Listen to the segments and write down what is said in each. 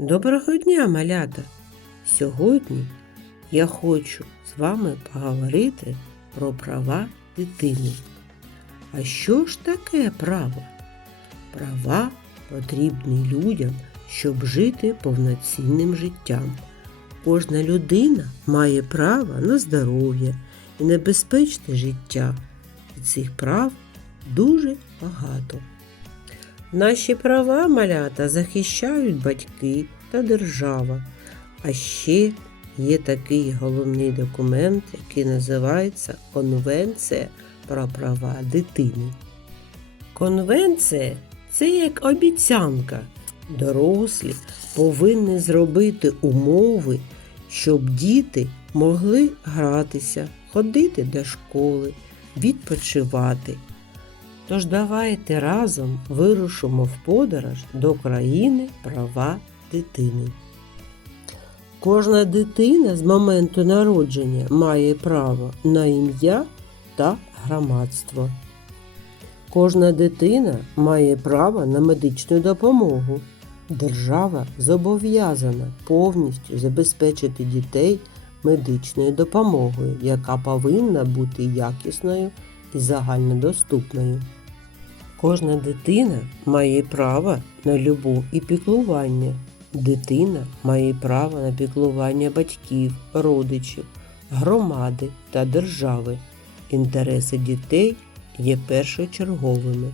Доброго дня, малята! Сьогодні я хочу з вами поговорити про права дитини. А що ж таке право? Права потрібні людям, щоб жити повноцінним життям. Кожна людина має право на здоров'я і на безпечне життя. І цих прав дуже багато. Наші права малята захищають батьки та держава. А ще є такий головний документ, який називається Конвенція про права дитини. Конвенція це як обіцянка. Дорослі повинні зробити умови, щоб діти могли гратися, ходити до школи, відпочивати. Тож давайте разом вирушимо в подорож до країни права дитини. Кожна дитина з моменту народження має право на ім'я та громадство. Кожна дитина має право на медичну допомогу. Держава зобов'язана повністю забезпечити дітей медичною допомогою, яка повинна бути якісною і загальнодоступною. Кожна дитина має право на любов і піклування. Дитина має право на піклування батьків, родичів, громади та держави. Інтереси дітей є першочерговими.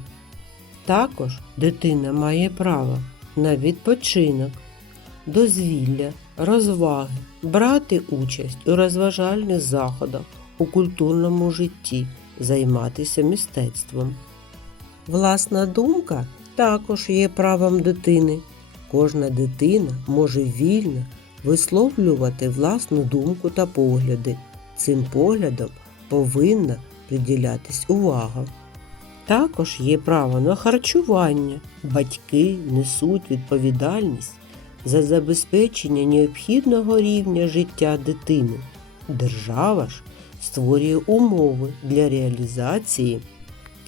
Також дитина має право на відпочинок, дозвілля, розваги, брати участь у розважальних заходах у культурному житті, займатися мистецтвом. Власна думка також є правом дитини. Кожна дитина може вільно висловлювати власну думку та погляди. Цим поглядом повинна приділятись увага. Також є право на харчування. Батьки несуть відповідальність за забезпечення необхідного рівня життя дитини. Держава ж створює умови для реалізації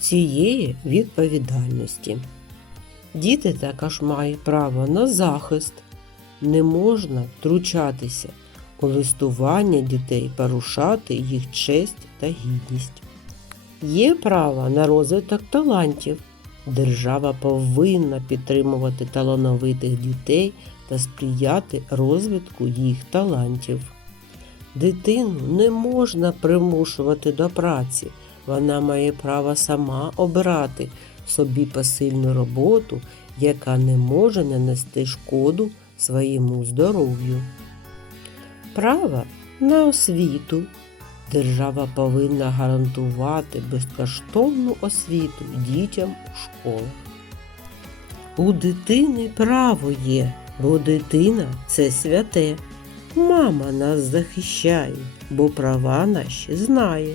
цієї відповідальності. Діти також мають право на захист. Не можна втручатися у листування дітей, порушати їх честь та гідність. Є право на розвиток талантів. Держава повинна підтримувати талановитих дітей та сприяти розвитку їх талантів. Дитину не можна примушувати до праці. Вона має право сама обирати собі посильну роботу, яка не може нанести шкоду своєму здоров'ю. Право на освіту. Держава повинна гарантувати безкоштовну освіту дітям у школах. У дитини право є, бо дитина це святе. Мама нас захищає, бо права наші знає.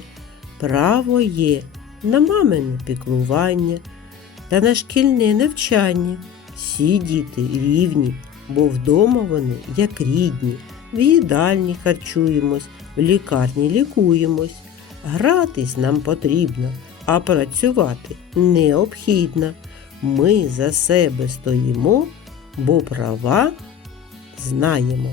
Право є на мамине піклування та на шкільне навчання. Всі діти рівні, бо вдома вони як рідні. В їдальні харчуємось, в лікарні лікуємось. Гратись нам потрібно, а працювати необхідно. Ми за себе стоїмо, бо права знаємо.